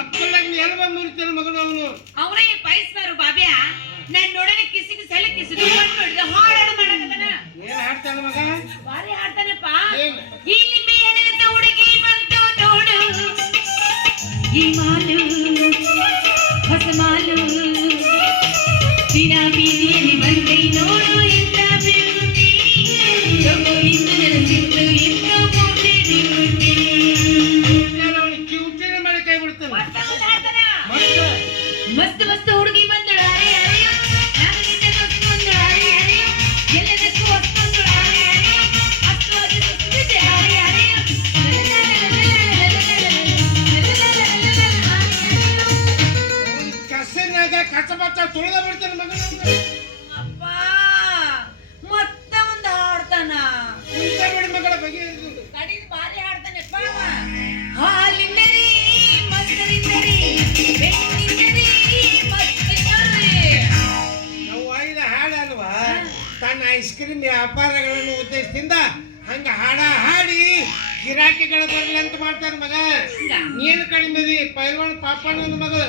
ಮಕ್ಕಳಾಗಿ ಎಲ್ಲ ಬಂದಿರ್ತಾನೆ ಮಗನು ಅವನು ಅವನೇ ಬಯಸ್ತಾರು ಬಾಬ್ಯಾ ನಾನು ನೋಡನೆ ಕಿಸಿಗೆ ಸಲ ಕಿಸಿಗೆ ಹಾಡಾಡು ಮಾಡಕತ್ತಾನ ಏನ್ ಹಾಡ್ತಾನ ಮಗ ಬಾರಿ ಹಾಡ್ತಾನಪ್ಪ ಇಲ್ಲಿ ಮೇಲಿನ ಹುಡುಗಿ ಬಂತು ನೋಡು ಈ ಮಾಲು ಹೊಸ ಮಾಲು ದಿನ ಬೀದಿಯಲ್ಲಿ ಬಂದೈ ನೋಡು ಎಂತ ಬ್ಯೂಟಿ ಇಂದು ನನ್ನ ಚಿತ್ತು ಎಂತ ಬ್ಯೂಟಿ ಕ್ಯೂಟಿನ ಮಾಡಿ ಕೈ ಬಿಡ್ತಾನೆ ಮಸ್ತ್ ಮಸ್ತ್ ಹುಡುಗಿ ಬಂದಳು ಅರೆ ಅರೆ ನಮಗಿಂತ ಮಸ್ತ್ ಬಂದಳು ಅರೆ ಅರೆ ಎಲ್ಲದಕ್ಕೂ ಹೊಸ್ತೊಂದು ಅರೆ ಅರೆ ಅಷ್ಟವಾಗಿ ಸುತ್ತಿದೆ ಅರೆ ಅರೆ ಕಸನಾಗ ಕಚ್ಚಬಚ್ಚ ತುಳಿದ ಬಿಡ್ತಾನೆ ಮಗನ ಅಪ್ಪ ಮತ್ತ ಒಂದು ಹಾಡ್ತಾನ ಇಂತ ಬಿಡಿ ಮಗಳ ಬಗ್ಗೆ ಕಡಿದು ಬಾರಿ ಹಾಡ್ತಾನೆಪ್ಪ ಹಾಲಿಂದರಿ ಮಸ್ತರಿಂದರಿ ಬೆಂಕಿಂದರಿ ಮಸ್ತಿಂದರಿ ನಾವು ಆಯ್ದ ಹಾಡಲ್ವಾ ತನ್ನ ಐಸ್ ಕ್ರೀಮ್ ವ್ಯಾಪಾರಗಳನ್ನು ಉದ್ದೇಶದಿಂದ ಹಂಗ ಹಾಡ ಹಾಡಿ ಗಿರಾಕಿಗಳ ಬರಲಿ ಅಂತ ಮಾಡ್ತಾನೆ ಮಗ ನೀನು ಕಡಿಮೆ ಪೈಲ್ವಾನ್ ಪಾಪಣ್ಣನ ಮಗಳು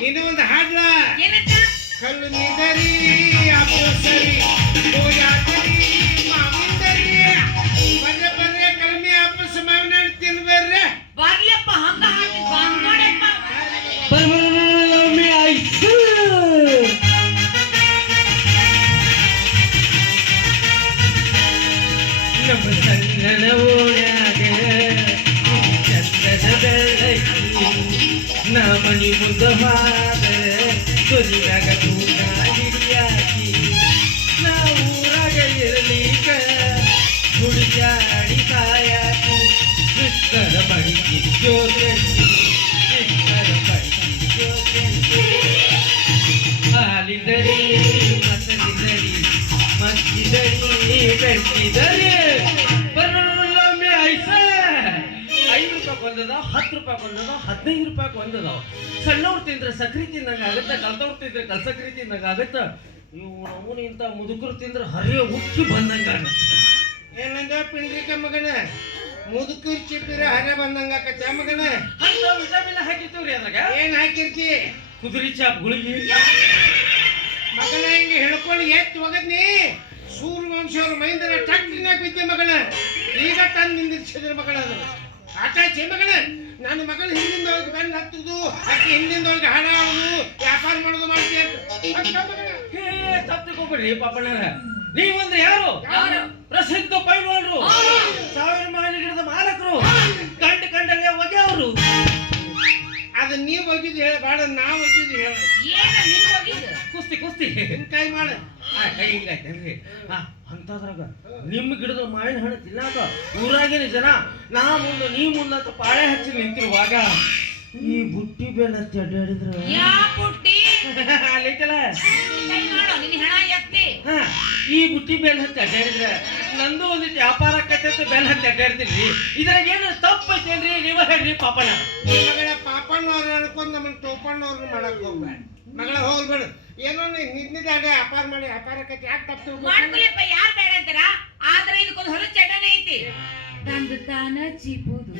ನೀನು ಒಂದು ಹಾಡ್ಲ ಏನಂತ ಕಲ್ಲು ನಿಂದರಿ ಅಪ್ಪಸರಿ ಗೋಯಾತರಿ ಮಾವಿಂದರಿ ಬರ್ರೆ ಬರ್ರೆ ಕಲ್ಮಿ ಅಪ್ಪಸ ಮಾವಿನ ಹಣ್ಣು ತಿನ್ಬೇರ್ರೆ ಬರ್ಲಿಯಪ್ಪ ಹಂಗ ಹಾಡಿ ಬಂದೋಡಪ್ಪ ಬರ್ಮೆ ಆಯ್ತು ನಮ್ಮ ಸಂಗನ ಓಡ್ಯಾಗ ಚಂದನ ಬೆಳಕಿ ನಮನಿ ಮುಂದ ಹಾದ ತುರಿನಾಗ ತೂಕ ಹಿಡಿಯಾಕಿ ನಾವೂರಾಗ ಇರಲಿಕ ಹುಡುಗಾಡಿ ಕಾಯಾಕಿ ಕೃಷ್ಣರ ಬಳಿಗೆ ಜೋಗಸಿ ಕೃಷ್ಣರ ಬಳಿಗೆ ಜೋಗಸಿ ಹಾಲಿಂದರಿ ಮಸಲಿಂದರಿ ಮಸ್ತಿದರಿ ಬೆಳ್ತಿದರಿ ಬರೋಲ್ಲೊಮ್ಮೆ ಐಸ 5 ರೂಪಾಯಿ ಕೊಂದದ 10 ರೂಪಾಯಿ ಕೊಂದದ 15 ರೂಪಾಯಿ ಕೊಂದದ ಸಣ್ಣವ್ರು ತಿಂದ್ರೆ ಸಕ್ರಿ ತಿಂದಂಗ ಆಗತ್ತ ಕಲ್ತವ್ರು ತಿಂದ್ರೆ ಕಲ್ಸಕ್ರಿ ತಿಂದಂಗ ಆಗತ್ತ ಇವು ಅವನು ಇಂಥ ಮುದುಕರು ತಿಂದ್ರೆ ಹರಿಯ ಉಕ್ಕಿ ಬಂದಂಗ ಆಗತ್ತ ಏನಂದ ಪಿಂಡ್ರಿಕ ಮಗನ ಮುದುಕರು ಚಿಪ್ಪಿರ ಹರ ಬಂದಂಗ ಆಕತ್ತ ಮಗನ ಅಂತ ವಿಟಮಿನ್ ಹಾಕಿರ್ತೀವ್ರಿ ಅದ್ರಾಗ ಏನ್ ಹಾಕಿರ್ತಿ ಕುದುರೆ ಚಾಪ್ ಗುಳಿಗೆ ಮಗನ ಹಿಂಗೆ ಹೇಳ್ಕೊಂಡು ಎತ್ತು ಹೋಗದ್ನಿ ಸೂರ್ಯವಂಶ ಅವ್ರ ಮೈಂದರ ಟ್ಯಾಕ್ಟ್ರಿನಾಗ ಬಿದ್ದೆ ಮಗನ ಈಗ ತಂದು ನಿಂದಿರ್ಸಿದ್ರ ಮಗನ ಅದನ್ನ ಆಟಾಚೆ ಮಗನ ನನ್ನ ಮಗಳ ಹಿಂದಿಂದ ಹೋಗಿ ಬೆನ್ನ ಹತ್ತುದು ಆಕೆ ಹಿಂದಿಂದ ಹೋಗಿ ಹಣ ಆಡುದು ವ್ಯಾಪಾರ ಮಾಡೋದು ಮಾಡ್ತೀಯ ತಪ್ಪಿಕೋಬೇಡ್ರಿ ಪಾಪಣ್ಣರ ನೀವಂದ್ರೆ ಯಾರು ಪ್ರಸಿದ್ಧ ಪೈಲ್ವಾನರು 1000 ಮೈಲಿ ಗಿಡದ ಮಾಲಕರು ಕಂಡಲ್ಲೇ ಹೊಗೆ ಅವರು ಅದ ನೀವ್ ಹೋಗಿದ್ದು ಹೇಳ ಬೇಡ ನಾವ್ ಹೋಗಿದ್ದು ಹೇಳ ಏನ ನೀವ್ ಹೋಗಿದ್ದು ಕುಸ್ತಿ ಕೈ ಮಾಡ ಕೈ ಹಿಂಗಾಯ್ತೇನ್ರಿ ಅಂತದ್ರಾಗ ನಿಮ್ಮ ಗಿಡದ ಮಾವಿನ ಹಣ್ಣು ತಿನ್ನಾಕ ಊರಾಗಿನ ಜನ ನಾ ಮುಂದೆ ನೀ ಮುಂದಂತ ಪಾಳೆ ಹಚ್ಚಿ ನಿಂತಿರುವಾಗ ಈ ಬುಟ್ಟಿ ಬೆಲ್ಲ ಅಡ್ಡಾಡಿದ್ರ ಯಾ ಪುಟ್ಟಿ ಅಲ್ಲೈತಲ್ಲ ಕೈ ಮಾಡು ನಿನ್ನ ಹಣ ಎತ್ತಿ ಈ ಬುಟ್ಟಿ ಬೆಲ್ಲ ಹಚ್ಚಿ ಅಡ್ಡಾಡಿದ್ರ ನಂದು ಒಂದಿಟ್ಟು ವ್ಯಾಪಾರ ಆಕೈತೆ ಬೆಲ್ಲ ಹಚ್ಚಿ ಅಡ್ಡಾಡ್ತೀನಿ ಇದ್ರಾಗ ಏನು ತಪ್ಪು ಐತೇನ್ರಿ ನೀವ ಹೇಳ್ರಿ ಪಾಪಣ್ಣ ಮಗಳ ಪಾಪಣ್ಣವ್ರು ಅನ್ಕೊಂಡ್ ನಮ್ಮನ್ನ ಟೋಪಣ್ಣವ್ರನ್ನ ಮಾಡಕ್ ಹೋಗ್ಬೇಡ ಮಗಳ ಹೋಗ್ಬೇಡ ಏನೋ ನಿಂತಿದ್ದಾಡೆ ವ್ಯಾಪಾರ ಮಾಡಿ ವ್ಯಾಪಾರ ಆಕೈತಿ ಯಾಕೆ ತಪ್ಪು ಮಾಡ್ಕೊಲಿಪ್ಪ ಯಾರು ಬೇಡ ಅಂತಾರ ಆದ್ರೆ ಇದಕ್ಕೊಂದು ಹೊಲ ಚಟನೆ ಐತಿ ತಂದು ತಾನ ಚೀಪುದು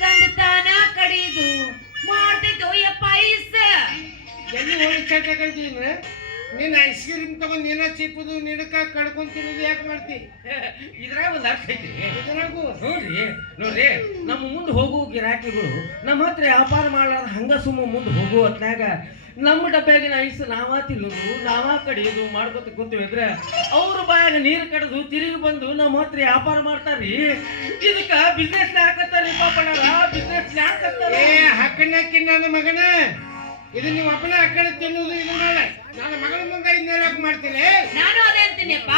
ತಂದು ತಾನ ಕಡಿದು ಮಾಡ್ತಿದ್ದು ಯಪ್ಪ ಐಸ್ ಎಲ್ಲಿ ಹೋಗಿ ಚಟಕಂತೀನಿ ನೀನ್ ಐಸ್ ಕ್ರೀಮ್ ತಗೊಂಡ್ ನೀನ ಚಿಪ್ಪುದು ನಿನಕ ಕಡ್ಕೊಂಡ್ ತಿನ್ನೋದು ಯಾಕೆ ಮಾಡ್ತಿ ಇದ್ರಾಗ ಒಂದು ಅರ್ಥ ಐತಿ ಇದ್ರಾಗೂ ನೋಡ್ರಿ ನಮ್ಮ ಮುಂದೆ ಹೋಗೋ ಗಿರಾಕಿಗಳು ನಮ್ಮ ಹತ್ರ ವ್ಯಾಪಾರ ಮಾಡಲಾರ ಹಂಗ ಸುಮ್ಮ ಮುಂದೆ ಹೋಗೋ ಹೊತ್ನ್ಯಾಗ ನಮ್ಮ ಡಬ್ಬ್ಯಾಗಿನ ಐಸ್ ನಾವಾ ತಿನ್ನೋದು ನಾವಾ ಕಡಿಯೋದು ಮಾಡ್ಕೊತ ಕೂತಿದ್ರೆ ಅವ್ರ ಬಾಯಾಗ ನೀರು ಕಡಿದು ತಿರುಗಿ ಬಂದು ನಮ್ಮ ಹತ್ರ ವ್ಯಾಪಾರ ಮಾಡ್ತಾರ್ರಿ ಇದಕ್ಕ ಬಿಸ್ನೆಸ್ ಹಾಕತ್ತಾರ್ರಿ ಪಾಪಣ್ಣರ ಬಿಸ್ನೆಸ್ ಹಾಕತ್ತಾರ ಹಾಕಣ್ಣಾಕಿ ನನ್ನ ಮಗನ ಇದು ನೀವು ಒಬ್ಬನ ಆ ಕಡೆ ತಿನ್ನೋದು ಇದು ಮಾಡ ನನ್ನ ಮಗಳ ಮುಂದೆ ಇದನ್ನೆಲ್ಲ ಮಾಡ್ತೀನಿ ನಾನು ಅದೇ ಅಂತೀನಿಪ್ಪ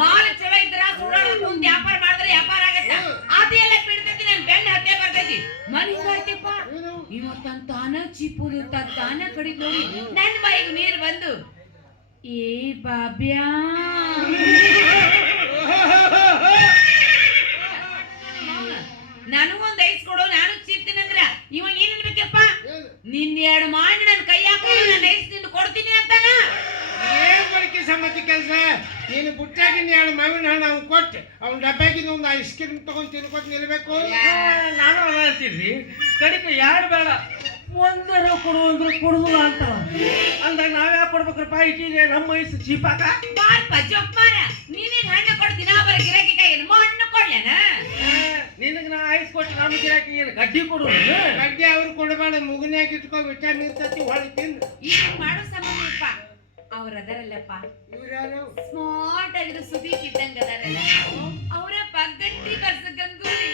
ಮಾಲ್ ಚಲೋ ಇದ್ರ ಸುಡಾಡೋದು ಮುಂದೆ ವ್ಯಾಪಾರ ಮಾಡಿದ್ರೆ ವ್ಯಾಪಾರ ಆಗತ್ತ ಅದೆಲ್ಲ ಬಿಡ್ತೈತಿ ನನ್ ಬೆನ್ನ ಹತ್ತೆ ಬರ್ತೈತಿ ಮನ್ ಹಿಂಗಾಯ್ತಪ್ಪ ಇವತ್ತಂತ ತಾನ ಚಿಪ್ಪುದು ತಾನ ಕಡಿದ್ ನೋಡಿ ನನ್ನ ಬಾಯಿಗೆ ನೀರು ಬಂದು ಏ ಬಾಬ್ಯಾ ನನಗೊಂದು ಐಸ್ ಕೊಡು ನಾನು ಚಿಪ್ತೀನಂದ್ರ ಇವಾಗ ಏನ್ ಇರ್ಬೇಕಪ್ಪ ನಿನ್ನ 2 ಮಾಡಿ ನನ್ನ ಕೈ ಹಾಕೊಂಡು ನಾನು ಐಸ್ ತಿಂದು ಕೊಡ್ತೀನಿ ಅಂತಾನ ಏನ್ ಬಡಕಿ ಸಮ್ಮತಿ ಕೆಲಸ ನೀನು ಬುಟ್ಟಾಗಿನ 2 ಮಾವಿನ ಹಣ್ಣು ಅವ್ನು ಕೊಟ್ಟು ಅವ್ನ ಡಬ್ಬ್ಯಾಗಿನ ಒಂದು ಐಸ್ ಕ್ರೀಮ್ ತಗೊಂಡು ತಿನ್ಕೊತ ನಿಲ್ಬೇಕು ನಾನು ಅದ ಅಂತೀನಿ ಮಾಡ್ತಿ ಕಡಿಕೆ ಯಾರು ಬೇಡ ಒಂದರ ಕೊಡು ಅಂದ್ರೆ ಕೊಡುದಿಲ್ಲ ಅಂತ ಅಂದಾಗ ನಾವ್ಯಾಕೆ ಕೊಡ್ಬೇಕ್ರಪ್ಪ ಈಗೀಗ ನಮ್ಮ ವಯಸ್ಸು ಚೀಪಾಕ ಬಾರ್ಪ ಜೋಕ್ಮಾರ ನೀನೇನ್ ಹಣ್ಣು ಕೊಡ್ ದಿನಾ ಬರ ಗಿರಾಕಿ ಕೈ ಹಣ್ಣು ಕೊಡ್ಲೇನ ನಿನಗೆ ನಾ ಐಸ್ ಕೊಟ್ಟು ನಮ್ಮ ಗಿರಾಕಿ ಏನು ಗಡ್ಡಿ ಕೊಡು ಗಡ್ಡೆ ಅವ್ರು ಕೊಡಬೇಡ ಮುಗನ್ಯಾಗ ಇಟ್ಕೊ ವಿಟಮಿನ್ ತತ್ತಿ ಹೊಳಿ ತಿಂದು ಈಗ ಮಾಡೋ ಸಂಬಂಧಪ್ಪ ಅವ್ರ ಅದರಲ್ಲಪ್ಪ ಇವ್ರು ಯಾರು ಸ್ಮಾರ್ಟ್ ಆಗಿರೋ ಸುದೀಪ್ ಇದ್ದಂಗ ಅದಾರಲ್ಲ ಅವರಪ್ಪ ಗಟ್ಟಿ ಬರ್ಸ ಗಂಗೂಲಿ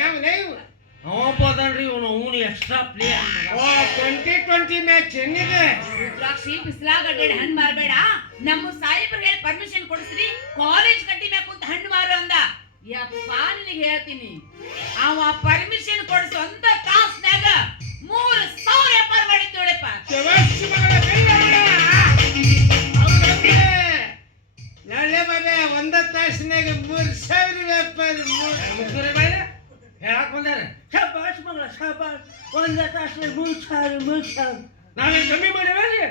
ಯಾವ ನೀವು ಅವಪ್ಪ ಅದನ್ರಿ ಅವನು ಎಕ್ಸ್ಟ್ರಾ ಪ್ಲೇಯರ್ 2020 ಮ್ಯಾಚ್ ಚೆನ್ನಿದೆ ರುದ್ರಾಕ್ಷಿ ಬಿಸಿಲಾಗ ಅಡ್ಡಾಡಿ ಹಣ್ಣು ಮಾರಬೇಡ ನಮ್ಮ ಸಾಹೇಬ್ರು ಹೇಳಿ ಪರ್ಮಿಷನ್ ಕೊಡಿಸ್ರಿ ಕಾಲೇಜ್ ಕಟ್ಟಿ ಮ್ಯಾಗ ಕುಂತ ಹಣ್ಣು ಮಾರು ಅಂದ ಯಪ್ಪ ನಿನಗೆ ಹೇಳ್ತೀನಿ ಅವ ಪರ್ಮಿಷನ್ ಕೊಡಿಸು ಅಂತ ತಾಸ್ನ್ಯಾಗ 3,000 ವ್ಯಾಪಾರ ಮಾಡಿದ್ ನೋಡಪ್ಪ ಶವಸ್ಸು ಮಗಳ ನಾಳೆ ಬಾಬೆ ಒಂದ ತಾಸಿನಾಗ 3,000 ವ್ಯಾಪಾರ ಹೇಳಕ್ ಬಂದಾರೆ ಶಬಾಷ್ ಮಗಳ ಶಬಾಷ್ ಒಂದ ತಾಸು 3,000 ನಾವೇನು ಕಮ್ಮಿ ಮಾಡಿವಲ್ಲಿ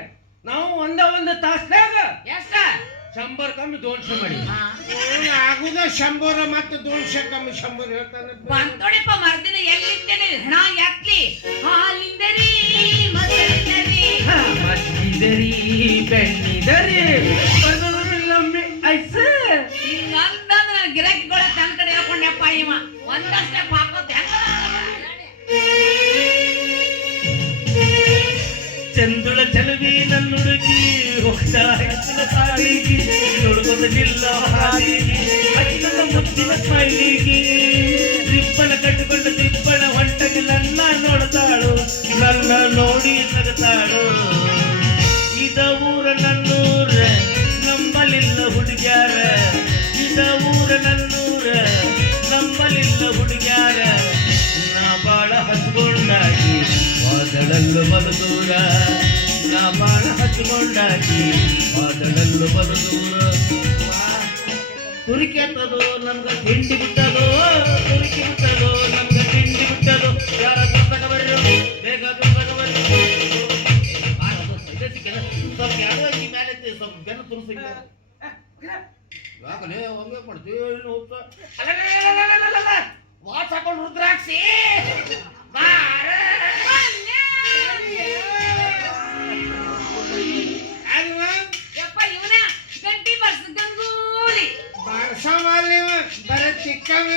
ನಾವು ಒಂದ ತಾಸ್ನಾಗ ಎಷ್ಟ 100 ಕಮ್ಮಿ 200 ಮಾಡಿ ಆಗುದ 100 ಮತ್ತೆ 200 ಕಮ್ಮಿ 100 ಹೇಳ್ತಾನೆ ಬಂತೋಡಿಪ್ಪ ಮರ್ದಿನ ಎಲ್ಲಿದ್ದೇನೆ ಹಣ ಯಾಕ್ಲಿ ಹಾಲಿಂದರಿ ಮಸಳಿಂದರಿ ಮಸ್ತಿದರಿ ಬೆಣ್ಣಿದರಿ ಲಂಬಿ ಐಸ ಹಿಂಗಂತಂದ್ರ ಗಿರಾಕಿಗಳ ತನ್ನ ಕಡೆ ಹೇಳ್ಕೊಂಡಪ್ಪ ಇವ ಒಂದಷ್ಟೇ ಹಾಕೋತ ಚಂದುಳ ಚಲುವಿ ನನ್ನುಡುಗಿ ಹೋಗ್ತಾ ಹೆಚ್ಚಿನ ಸಾಲಿಗೆ ನೋಡ್ಕೊಂಡು ನಿಲ್ಲ ಹಾಲಿಗೆ ಅಚ್ಚನ ಮುತ್ತಿನ ಸ್ಮೈಲಿಗೆ ರಿಬ್ಬನ ಕಟ್ಟಿಕೊಂಡು ದಿಬ್ಬಣ ಹೊಂಟಗೆ ನನ್ನ ನೋಡ್ತಾಳು ನನ್ನ ನೋಡಿ ನಗತಾಳು ಇದ ಊರ ನನ್ನೂರ ನಂಬಲಿಲ್ಲ ಹುಡುಗ್ಯಾರ ಇದ ಊರ ನನ್ನೂರ ನಂಬಲಿಲ್ಲ ಹುಡುಗ್ಯಾರ ನಾ ಬಾಳ ಹಚ್ಕೊಂಡಾಗಿ ವಾದಳಲ್ಲು ಬಲದೂರ ನಾ ಬಾಳ ಹಚ್ಕೊಂಡಾಗಿ ವಾದಳಲ್ಲು ಬಲದೂರ ತುರಿಕೆ ಅಂತದು ನಮ್ಗ ತಿಂಡಿ ಬಿಟ್ಟದು ತುರಿಕೆ ಬಿಟ್ಟದು ನಮ್ಗ ತಿಂಡಿ ಬಿಟ್ಟದು ಯಾರ ತಗೋಬರ್ರಿ ಬೇಗ ತಗೋಬರ್ರಿ ಸ್ವಲ್ಪ ಯಾರೋ ಈ ಮೇಲೆ ಸ್ವಲ್ಪ ಬೆನ್ನು ತುರಿಸಿ ಯಾಕಲೇ ಹಂಗೆ ಮಾಡ್ತೀವಿ ವಾಚ್ ಹಾಕೊಂಡು ರುದ್ರಾಕ್ಷಿ ಯಪ್ಪ ಇವನ ಗಂಟಿ ಬರ್ಸ ಗಂಗೂಲಿ ಬಾರ್ಸವಾಲಿ ಬರ ಚಿಕ್ಕವ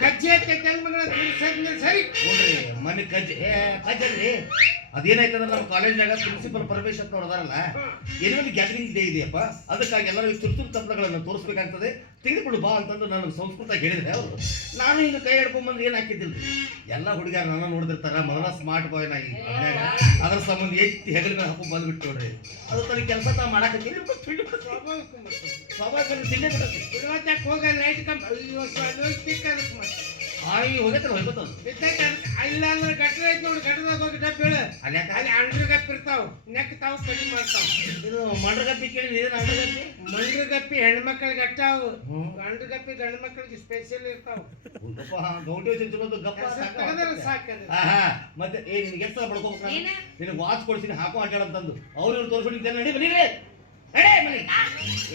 ಕಜ್ಜೆ ಕಜ್ಜಲ್ ಮಗಳ ಸರಿ ನೋಡ್ರಿ ಮನೆ ಕಜ್ಜಲ್ರಿ ಅದೇನಾಯ್ತಂದ್ರೆ ನಮ್ಮ ಕಾಲೇಜ್ನಾಗ ಪ್ರಿನ್ಸಿಪಲ್ ಪರಮೇಶ್ವರ್ ನೋಡದಾರಲ್ಲ ಏನೋ ಒಂದು ಗ್ಯಾದರಿಂಗ್ ಡೇ ಇದೆಯಪ್ಪ ಅದಕ್ಕಾಗಿ ಎಲ್ಲರೂ ತುರ್ತುರು ತಪ್ಪಗಳನ್ನು ತೋರಿಸ್ಬೇಕಾಗ್ತದೆ ತೆಗೆದುಕೊಂಡು ಬಾ ಅಂತಂದು ನನಗೆ ಸಂಸ್ಕೃತ ಹೇಳಿದ್ರೆ ಅವರು ನಾನು ಹಿಂಗೆ ಕೈ ಹಿಡ್ಕೊಂಡ್ಬಂದು ಏನು ಹಾಕಿದ್ದಿಲ್ರಿ ಎಲ್ಲ ಹುಡುಗಿಯರು ನನ್ನ ನೋಡಿದಿರ್ತಾರ ಮೊದಲ ಸ್ಮಾರ್ಟ್ ಬಾಯ್ ನಾ ಈಗ ಅದ್ರ ಸಂಬಂಧ ಎತ್ತಿ ಹೆಗಲಿನ ಹಾಕೊಂಡು ಬಂದ್ಬಿಟ್ಟು ನೋಡ್ರಿ ಅದು ತನಗೆ ಕೆಲಸ ತಾ ಮಾಡಾಕತ್ತೀನಿ ಸ್ವಾಭಾವಿಕ ತಿಂಡಿ ಬಿಡತ್ತಿ ಬಿಡುವತ್ತಾಕ ಹೋಗ ಲೈಟ್ ಕಂಪ್ ಅಯ್ಯೋ ಸ್ಪೀಕರ್ ಆಯಿ ಹೋಗತ್ತಲ್ಲ ಹೋಗ್ಬೋದು ಇಲ್ಲ ಅಂದ್ರೆ ಗಟ್ರ ಐತಿ ನೋಡಿ ಗಟ್ರದಾಗ ಹೋಗಿ ಡಬ್ಬ ಹೇಳ ಅಲ್ಲಿ ಯಾಕೆ ಅಲ್ಲಿ ಅಂಡ್ರಗಪ್ಪಿ ಇರ್ತಾವ ನೆಕ್ತಾವ್ ಕಡಿಮೆ ಮಾಡ್ತಾವ ಇದು ಮಂಡ್ರಗಪ್ಪಿ ಕೇಳಿ ನೀನು ಅಂಡ್ರಗಪ್ಪಿ ಮಂಡ್ರಗಪ್ಪಿ ಹೆಣ್ಮಕ್ಳಿಗೆ ಅಟ್ಟಾವು ಗಂಡ್ರಗಪ್ಪಿ ಗಂಡು ಮಕ್ಳಿಗೆ ಸ್ಪೆಷಲ್ ಇರ್ತಾವ ಗೌಟಿ ಚಲೋದು ಗಪ್ಪ ಸಾಕದ ಮತ್ತೆ ಏ ನಿನ್ಗೆ ಎಷ್ಟು ಸಲ ಬಡ್ಕೋಬೇಕು ಏನ? ನಿನಗೆ ವಾಚ್ ಕೊಡ್ತೀನಿ ಹಾಕೋ ಆಟಾಡಂತಂದು ಅವ್ರು ಇವ್ರು ತೋರಿಸ್ಬಿಟ್ಟಿದ್ದೆ ನಡಿ ಬನ್ನಿ ನಡಿ ಮನೆ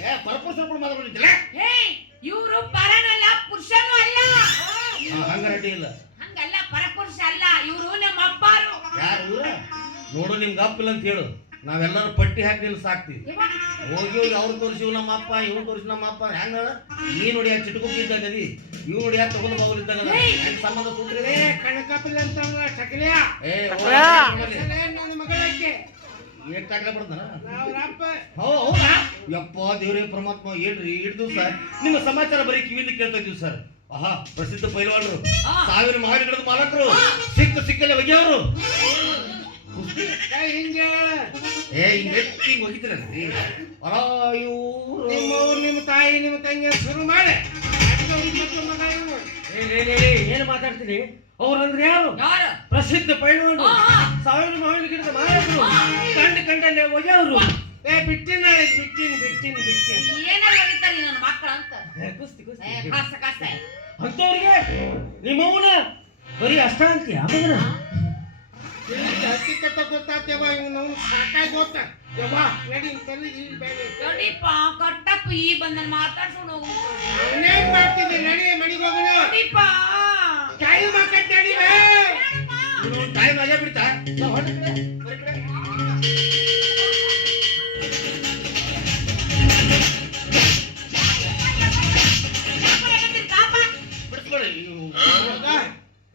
ಏ ಪರಪುರುಷ ಮಾತಾಡ್ಬಿಟ್ಟಿದ್ದಿಲ್ಲ ಹೇ ಇವರು ಪರನಲ್ಲ ಪುರುಷನೂ ಅಲ್ಲ ಹಂಗ ರೆಡ್ಡಿ ಇಲ್ಲ ಹಂಗಲ್ಲ ಪರಪುರುಷ ಅಲ್ಲ ಇವರು ನಮ್ಮ ಅಪ್ಪಾರು ಯಾರು ಇವ್ರ ನೋಡು ನಿಮ್ಗೆ ಅಪ್ಪಿಲ್ಲ ಅಂತ ಹೇಳು ನಾವೆಲ್ಲರೂ ಪಟ್ಟಿ ಹಾಕಿ ನಿಲ್ಸಿ ಸಾಕ್ತಿವಿ ಹೋಗಿ ಹೋಗಿ ಅವ್ರು ತೋರಿಸಿವ್ ನಮ್ಮ ಅಪ್ಪ ಇವ್ರು ತೋರಿಸಿ ನಮ್ಮ ಅಪ್ಪ ಹೆಂಗ ನೀ ನೋಡಿ ಯಾಕೆ ಚಿಟ್ಕೊಂಡಿದ್ದಾಗ ಅದಿ ಇವ್ ನೋಡಿ ಯಾಕೆ ತಗೊಂಡು ಹೋಗ್ಲಿದ್ದಾಗ ಹೆಂಗ್ ಸಂಬಂಧ ಕೂತ್ರಿ ಕಣಕಪಿಲ್ಲ ಅಂತ ಟಕಲಿಯ ಏ ನನ್ನ ಮಗಳಕ್ಕೆ ಏನ್ ಟಾಕ್ಲ ಬರ್ತಾನ ನಾವ್ರಪ್ಪ ಹೌದಾ ಯಪ್ಪ ದೇವ್ರೇ ಪರಮಾತ್ಮ ಏನ್ರಿ ಇಡ್ ದಿವ್ಸ ನಿಮ್ಮ ಸಮಾಚಾರ ಬರೀ ಕಿವಿಲಿ ಕೇಳ್ತಾ ಇದ್ದೀವಿ ಸರ್ ಆಹಾ ಪ್ರಸಿದ್ಧ ಪೈಲ್ವಾನರು ಸಾವಿರ ಮಹಾವಿಗಳದ ಮಾಲಕರು ಸಿಕ್ಕಲ್ಲಿ ಒಗೆಯವರು ಹಿಂಗೆ ಏ ಹಿಂಗೆ ಒಗಿತೀರಲ್ರಿ ನಿಮ್ಮ ತಾಯಿ ನಿಮ್ಮ ತಂಗಿ ಶುರು ಮಾಡಿ ಏನ್ ಮಾತಾಡ್ತೀನಿ ಅವ್ರಂದ್ರೆ ಯಾರು ಯಾರು ಪ್ರಸಿದ್ಧ ಪೈಲ್ವಾನರು ಸಾವಿರ ಮಾವಿನ ಗಿಡದ ಮಾಲಕರು ಕಂಡಲ್ಲೇ ಒಗೆಯವರು ಬಿಟ್ಟಿನ ಬಿಟ್ಟಿನ ಏನ ಹೋಗಿರ್ತಾರೆ ನನ್ನ ಮಕ್ಕಳು ಅಂತ ಕುಸ್ತಿ ಕಾಸ ಕಾಸ ಅಂತವ್ರಿಗೆ ನಿಮ್ಮವನ ಬರೀ ಅಷ್ಟ ಅಂತೀಯ ಮಗನ ಹತ್ತಿಕತ್ತ ಗೊತ್ತಾಗ್ತೇವ ನಾವು ಸಾಕಾಗಿ ಗೊತ್ತ ಯವ್ವಾ ನಡಿ ತಲೆ ಇಲ್ಲಿ ಬೇರೆ ನೋಡಿಪ್ಪ ಕಟ್ಟಪ್ಪ ಈ ಬಂದನ್ ಮಾತಾಡ್ಸ್ಕೊಂಡು ಹೋಗು ಅವನೇನ್ ಮಾಡ್ತಿದ್ದೆ ನಡಿ ಮನೆಗೆ ಹೋಗೋಣ ನೋಡಿಪ್ಪ ಟೈಮ್ ಹಾಕತ್ ನಡಿ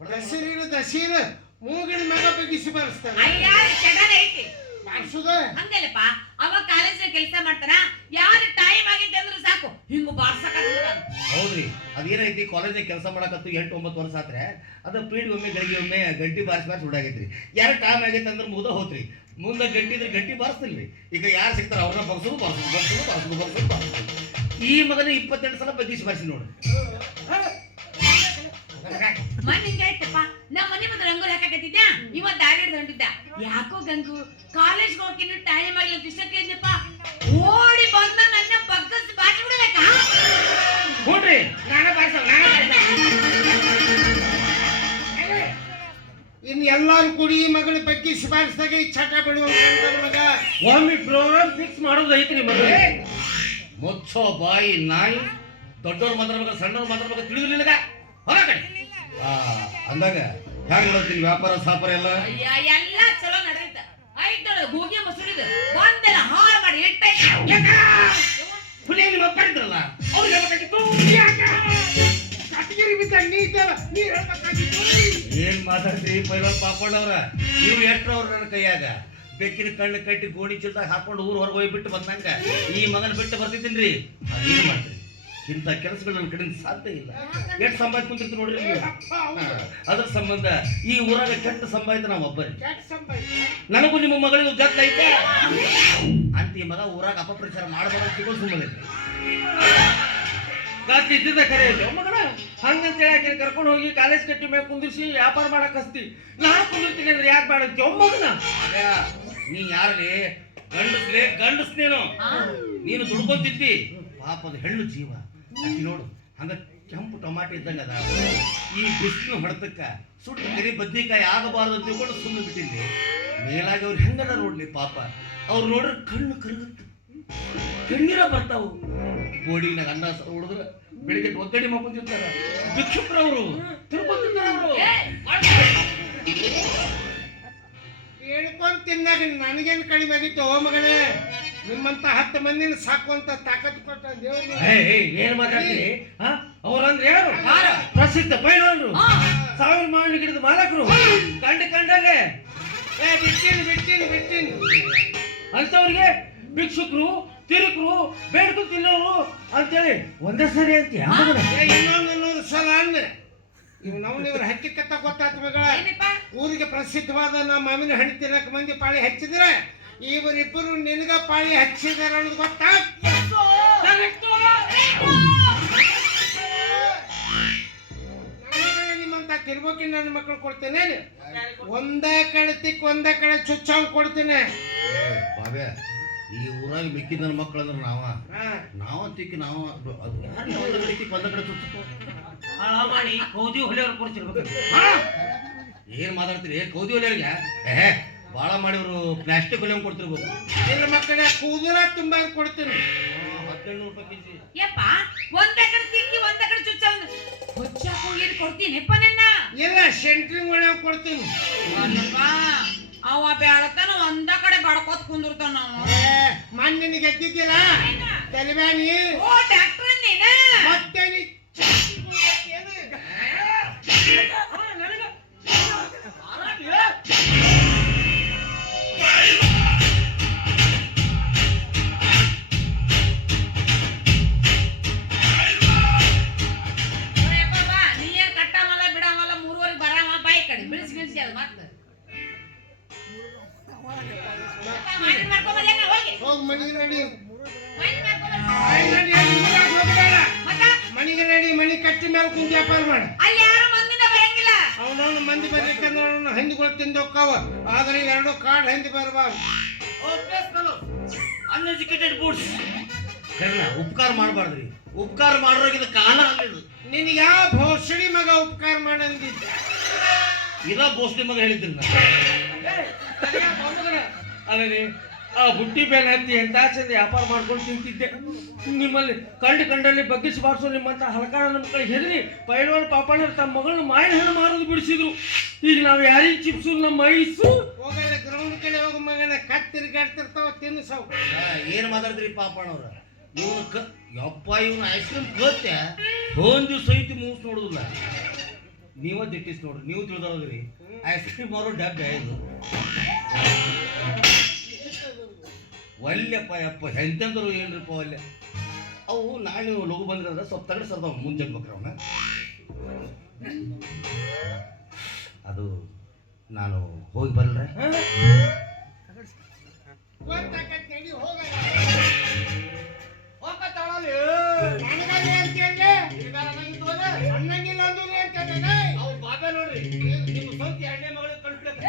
ದಸೀರ ದಸೀರ ಮೂಗಿನ ಮಗ ಬಗ್ಗಿಸಿ ಬಾರಿಸ್ತಾನೆ ಅಯ್ಯಾರ ಚಟನ ಐತಿ ಬಾರಿಸುದ ಹಂಗಲ್ಲಪ್ಪ ಅವ ಕಾಲೇಜ್ನಾಗ ಕೆಲಸ ಮಾಡ್ತಾನ ಯಾರ ಟೈಮ್ ಆಗೈತೆ ಅಂದ್ರ ಸಾಕು ಹಿಂಗ ಬಾರ್ಸಕ ಹೌದ್ರಿ ಅದೇನೈತಿ ಕಾಲೇಜ್ನಾಗ ಕೆಲಸ ಮಾಡಕತ್ತು 8-9 ವರ್ಷ ಆತ್ರೆ ಅದ ಪೀಡ್ ಒಮ್ಮೆ ಗಳಿಗೆ ಒಮ್ಮೆ ಗಂಟಿ ಬಾರಿಸಿ ಹುಡಾಗೈತ್ರಿ ಯಾರ ಟೈಮ್ ಆಗೈತೆ ಅಂದ್ರೆ ಮುದ ಹೋತ್ರಿ ಮುಂದೆ ಗಂಟಿ ಇದ್ರೆ ಗಂಟಿ ಬಾರಿಸ್ತಿಲ್ರಿ ಈಗ ಯಾರು ಸಿಗ್ತಾರ ಅವ್ರನ್ನ ಬರ್ಸೋದು ಈ ಮಗನ 28 ಸಲ ಬಗ್ಗಿಸಿ ಬಾರಿಸಿ ನೋಡ್ರಿ ಮನ್ ಹಿಂಗಾಯ್ತಪ್ಪ ನಮ್ಮ ಮನೆ ಮುಂದೆ ರಂಗೋಲಿ ಹಾಕಕತ್ತಿದ್ದ ಇವತ್ತು ದಾರಿ ಹೊಂಟಿದ್ದ ಯಾಕೋ ಗಂಗು ಕಾಲೇಜ್ಗೆ ಹೋಗಿನ ಟೈಮ್ ಆಗಿಲ್ಲ ಇಷ್ಟಕ್ಕೇನಪ್ಪ ಓಡಿ ಬಂದ ನನ್ನ ಬಗ್ಗಸ್ ಬಾಚಿ ಬಿಡಬೇಕಾ ನೋಡ್ರಿ ನಾನೇ ಇನ್ ಎಲ್ಲಾರು ಕೂಡಿ ಈ ಮಗಳ ಬಗ್ಗೆ ಸಿಫಾರಿಸಿದಾಗ ಈ ಚಟ ಬಿಡುವ ಮಗ ಒಮ್ಮೆ ಪ್ರೋಗ್ರಾಮ್ ಫಿಕ್ಸ್ ಮಾಡೋದು ಐತ್ರಿ ಮಗ ಮುಚ್ಚೋ ಬಾಯಿ ನಾಯಿ ದೊಡ್ಡವ್ರ ಮಾತಾಡ್ಬೇಕು ಸಣ್ಣವ್ರ ಮಾತಾಡ್ಬೇಕು ತಿಳಿದಿಲ್ಲ ಹೊರ ಕಡೆ ಅಂದಾಗ ಹ್ಯಾಂಗ ನೋಡ್ತೀನಿ ವ್ಯಾಪಾರ ಸಾಪಾರ ಎಲ್ಲ ಅಯ್ಯ ಎಲ್ಲ ಚಲೋ ನಡೆಯುತ್ತ ಆಯ್ತು ಗೋಗಿ ಮೊಸರಿದು ಒಂದೆಲ್ಲ ಹಾಳು ಮಾಡಿ ಇಟ್ಟೈತೆ ಹುಲಿಯಲ್ಲಿ ಮಕ್ಕಳಿದ್ರಲ್ಲ ಅವ್ರಿಗೆ ಹೇಳ್ಬೇಕಾಗಿತ್ತು ಕಟಗಿರಿ ಬಿದ್ದ ನೀರ್ ಹೇಳ್ಬೇಕಾಗಿತ್ತು ಏನ್ ಮಾತಾಡ್ತೀರಿ ಪೈಲವಾನ್ ಪಾಪಣ್ಣವ್ರ ಇವ್ರು ಎಷ್ಟ್ರವ್ರು ನನ್ನ ಕೈಯಾಗ ಬೆಕ್ಕಿನ ಕಣ್ಣು ಕಟ್ಟಿ ಗೋಣಿ ಚಿಲ್ದಾಗ ಹಾಕೊಂಡು ಊರು ಹೊರಗೆ ಹೋಗ್ಬಿಟ್ಟು ಬಂದಂಗ ಈ ಮಗನ ಬಿಟ್ಟು ಬರ್ತಿದ್ದೀನ್ರಿ ಅದೇನು ಮಾಡ್ತೀರಿ ಇಂಥ ಕೆಲಸಗಳು ನನ್ನ ಕಡೆಯಿಂದ ಸಾಧ್ಯ ಇಲ್ಲ ಎಷ್ಟು ಸಂಪಾದಿತ ಕುಂತಿರ್ತೀವಿ ನೋಡ್ರಿ ನೀವು ಅದ್ರ ಸಂಬಂಧ ಈ ಊರಾಗ ಕೆಟ್ಟ ಸಂಪಾದಿತ ನಾವು ಒಬ್ಬರಿ ನನಗೂ ನಿಮ್ಮ ಮಗಳಿಗೂ ಜಗ್ ಐತೆ ಅಂತ ಈ ಮಗ ಊರಾಗ ಅಪಪ್ರಚಾರ ಮಾಡಬಾರ್ದು ತಿಳ್ಕೊಂಡು ಸುಮ್ಮನೆ ಇದ್ದಿದ್ದ ಕರೆ ಐತೆ ಮಗನ ಹಂಗಂತ ಹೇಳಿ ಕರ್ಕೊಂಡು ಹೋಗಿ ಕಾಲೇಜ್ ಕಟ್ಟಿ ಮೇಲೆ ಕುಂದಿರ್ಸಿ ವ್ಯಾಪಾರ ಮಾಡಕ್ ಹಸ್ತಿ ನಾನು ಕುಂದಿರ್ತೀನಿ ಅಂದ್ರೆ ಯಾಕೆ ಮಾಡಂತಿ ಮಗನ ನೀ ಯಾರಲ್ಲಿ ಗಂಡಸ್ನೇನು ನೀನು ದುಡ್ಕೊಂತಿದ್ದಿ ಪಾಪದ ಹೆಣ್ಣು ಜೀವ ಅಕ್ಕಿ ನೋಡು ಹಂಗ ಕೆಂಪು ಟೊಮಾಟೊ ಇದ್ದಂಗ ಅದ ಈ ಬಿಸಿಲು ಹೊಡೆತಕ್ಕ ಸುಟ್ಟು ಕರಿ ಬದ್ನಿಕಾಯಿ ಆಗಬಾರ್ದು ಅಂತ ತಿಳ್ಕೊಂಡು ಸುಮ್ಮನೆ ಬಿಟ್ಟಿದ್ದೆ ಮೇಲಾಗಿ ಅವ್ರು ಹೆಂಗದ ನೋಡ್ಲಿ ಪಾಪ ಅವ್ರು ನೋಡ್ರೆ ಕಣ್ಣು ಕರಗುತ್ತೆ ಕಣ್ಣೀರ ಬರ್ತಾವು ಬೋಡಿನಾಗ ಅನ್ನ ಹೊಡೆದ್ರೆ ಬೆಳಿಗ್ಗೆ ಒತ್ತಡಿ ಮಾಡ್ಕೊಂತಿರ್ತಾರ ಭಿಕ್ಷುಕ್ರವರು ತಿರ್ಕೊಂತಿರ್ತಾರ ಅವರು ಹೇಳ್ಕೊಂಡ್ ತಿನ್ನಾಗ ನನಗೇನು ಕಡಿಮೆ ಆಗಿತ್ತು ಓ ಮಗನೇ ನಿಮ್ಮಂತ 10 ಮಂದಿನ ಸಾಕುವಂತ ತಾಕತ್ ಕೊಟ್ಟ ದೇವ್ರು ಏನ್ ಮಾತಾಡ್ತೀರಿ ಅವ್ರಂದ್ರೆ ಯಾರು ಪ್ರಸಿದ್ಧ ಪೈಲವಾನರು 1000 ಮಾವಿನ ಗಿಡದ ಮಾಲಕರು ಕಂಡಲ್ಲೇ ಬಿಟ್ಟಿನಿ ಅಂತವ್ರಿಗೆ ಭಿಕ್ಷುಕರು ತಿರುಕರು ಬೇಡ್ಕು ತಿನ್ನೋರು ಅಂತೇಳಿ ಒಂದೇ ಸರಿ ಅಂತೀಯ ಇನ್ನೊಂದು ಸಲ ಅಂದ್ರೆ ಇವ್ರ ಹಕ್ಕಿಕತ್ತ ಗೊತ್ತಾಯ್ತು ಮಗಳ ಊರಿಗೆ ಪ್ರಸಿದ್ಧವಾದ ನಮ್ಮ ಮಾವಿನ ಹಣ್ಣು ತಿನ್ನಕ್ ಮಂದಿ ಪಾಳಿ ಹಚ್ಚಿದ್ರೆ ಇವರಿಬ್ಬರು ನಿನಗ ಪಾಳಿ ಹಚ್ಚಿದಾರ ಅನ್ನೋದು ಗೊತ್ತಾ ನಿಮ್ಮಂತ ತಿರ್ಬೋಕಿ ನನ್ನ ಮಕ್ಕಳು ಕೊಡ್ತೇನೆ ಒಂದೇ ಕಡೆ ತಿಕ್ ಒಂದೇ ಕಡೆ ಚುಚ್ಚಾವ್ ಕೊಡ್ತೇನೆ ಬಾಬೆ ಈ ಊರಾಗ ಮಿಕ್ಕಿದ ನನ್ನ ಮಕ್ಕಳು ಅಂದ್ರೆ ನಾವ ತಿಕ್ಕಿ ನಾವು ಒಂದ ಕಡೆ ಚುಚ್ಚು ಮಾಡಿ ಕೌದಿ ಹೊಲೆಯವ್ರು ಕೊಡ್ತಿರ್ಬೇಕು ಏನ್ ಮಾತಾಡ್ತೀರಿ ಕೌದಿ ಹೊಲಿಯವ್ರಿಗೆ ಬಾಳ ಮಾಡಿವ್ರು ಪ್ಲಾಸ್ಟಿಕ್ ಹೊಲಿಯಂಗ್ ಕೊಡ್ತಿರ್ಬೋದು ನಿನ್ನ ಮಕ್ಕಳ ಕೂದಲ ತುಂಬಾ ಕೊಡ್ತೀನಿ 1700 ರೂಪಾಯಿ ಕೆಜಿ ಯಪ್ಪ ಒಂದೇ ಕಡೆ ತಿಕ್ಕಿ ಒಂದೇ ಕಡೆ ಚುಚ್ಚವನು ಹೊಚ್ಚಾಕ ಹೋಗಿ ಕೊಡ್ತೀನಿಪ್ಪ ನನ್ನ ಇಲ್ಲ ಸೆಂಟ್ರಿಂಗ್ ಒಳಗೆ ಕೊಡ್ತೀನಿ ಅವ ಬೇಡತಾನ ಒಂದ ಕಡೆ ಬಡ್ಕೋತ್ ಕುಂದಿರ್ತಾನ ನಾವು ಮಣ್ಣಿನ ಗೆದ್ದಿದ್ದಿಲ್ಲ ತಲೆಬ್ಯಾನಿ ಓ ಡಾಕ್ಟರ್ ನೀನ ಮತ್ತೆ ನೀನ್ ಕಟ್ಟಾಮಲ್ಲ ಬಿಡಾಮಲ್ಲ 3 ಬರಾಮ ಬಾಯಿ ಕಡೆ ಬಿಳಿಸಿ ಅದು ಮತ್ತೆ ಹೋಗಿ ಮನೆಗೆ ರೆಡಿ ಮತ್ತೆ ಮನೆಗೆ ರೆಡಿ ಮನೆ ಕಟ್ಟಿ ಮೇಲೆ ಕುಂತ ವ್ಯಾಪಾರ ಮಾಡ ಅಲ್ಲಿ ಯಾರು ಮಂದಿನ ಬರಂಗಿಲ್ಲ ಅವನವನು ಮಂದಿ ಬರ್ಲಿಕ್ಕಂದ್ರೆ ಹಂದಿಗಳು ತಿಂದು ಹೋಗ್ತಾವ ಆದ್ರೆ 2 ಕಾರ್ಡ್ ಹಂದಿ ಬರಬಾರ್ದು ಅನ್ಎಜುಕೇಟೆಡ್ ಬೂಟ್ಸ್ ಕರ್ನ ಉಪಕಾರ ಮಾಡಬಾರ್ದ್ರಿ ಉಪಕಾರ ಮಾಡೋರಿಗೆ ಕಾಲ ಅಲ್ಲಿದು ನಿನಗೆ ಯಾವ ಭೋಸಡಿ ಮಗ ಉಪಕಾರ ಮಾಡಂದಿದ್ದ ಇದ ಬೋಸ್ಲಿ ಮಗ ಹೇಳಿದ್ರಿ ಅಲ್ಲರಿ ಆ ಬುಟ್ಟಿ ಬೇನ್ ಹತ್ತಿ ಎಂತ ಚಂದ ವ್ಯಾಪಾರ ಮಾಡ್ಕೊಂಡು ತಿಂತಿದ್ದೆ. ನಿಮ್ಮಲ್ಲಿ ಕಂಡಲ್ಲಿ ಬಗ್ಗಿಸಿ ಬಾರಿಸೋ ನಿಮ್ಮಂತ ಹಲಕಾಣ ನಮ್ಮ ಕೈ ಹೆದರಿ ಪೈಲ್ವಾನ್ ಪಾಪಣ್ಣ ತಮ್ಮ ಮಗಳನ್ನ ಮಾಯಿನ ಹಣ್ಣು ಮಾರೋದು ಬಿಡಿಸಿದ್ರು. ಈಗ ನಾವು ಯಾರಿಗೆ ಚಿಪ್ಸು ನಮ್ಮ ಐಸು ಹೋಗಲ್ಲ ಗ್ರೌಂಡ್ ಕಡೆ ಹೋಗ ಮಗನ ಕತ್ತಿರ್ಗಾಡ್ತಿರ್ತಾವ ತಿನ್ನಿಸವು. ಏನ್ ಮಾತಾಡಿದ್ರಿ ಪಾಪಣ್ಣವ್ರ? ಇವನು ಯಪ್ಪ ಇವನು ಐಸ್ ಕ್ರೀಮ್ ಕತ್ತೆ ಒಂದ್ ದಿವ್ಸ ಐತಿ ಮೂಸ್ ನೋಡುದಿಲ್ಲ. ನೀವ ದಿಟ್ಟಿಸ್ ನೋಡ್ರಿ, ನೀವು ತಿಳಿದೋದ್ರಿ ಐಸ್ ಕ್ರೀಮ್ ಮಾರೋ ಡಬ್ಬೆ ಇದು ಒಲ್ಲೆಪ್ಪ ಯಪ್ಪ ಎಂತೆಂದರು ಏನ್ರಿಪ್ಪ ಒಲ್ಲೆ. ಅವು ನಾನು ಲಘು ಬಂದ್ರೆ ಸ್ವಲ್ಪ ತಗಡೆ ಸರ್ದವ ಮುಂದೆ ಜಗ್ಬೇಕ್ರಿ ಅವನ. ಅದು ನಾನು ಹೋಗಿ ಬರಲ್ರೆ. ಗೊತ್ತಾಕತ್ ನಡಿ ಹೋಗ. ಅನ್ನಂಗಿಲ್ಲ ಅಂದ್ರು ಅಂತ ಅವು ಬಾಬೆ ನೋಡ್ರಿ ನಿಮ್ಮ ಸ್ವಂತ ಎರಡನೇ ಮಗಳು ಕಳ್ಸ್ಬಿಡಕ್ಕೆ.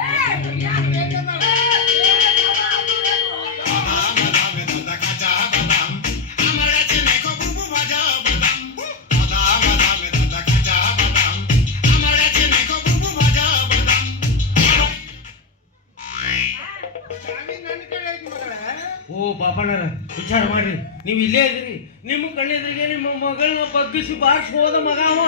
ಓ ಪಾಪಣ್ಣರ ವಿಚಾರ ಮಾಡ್ರಿ, ನೀವು ಇಲ್ಲೇ ಇದ್ರಿ, ನಿಮ್ಮ ಕಣ್ಣೆದ್ರಿಗೆ ನಿಮ್ಮ ಮಗಳನ್ನ ಬಗ್ಗಿಸಿ ಬಾರಿಸಿ ಹೋದ ಮಗ ಅವ.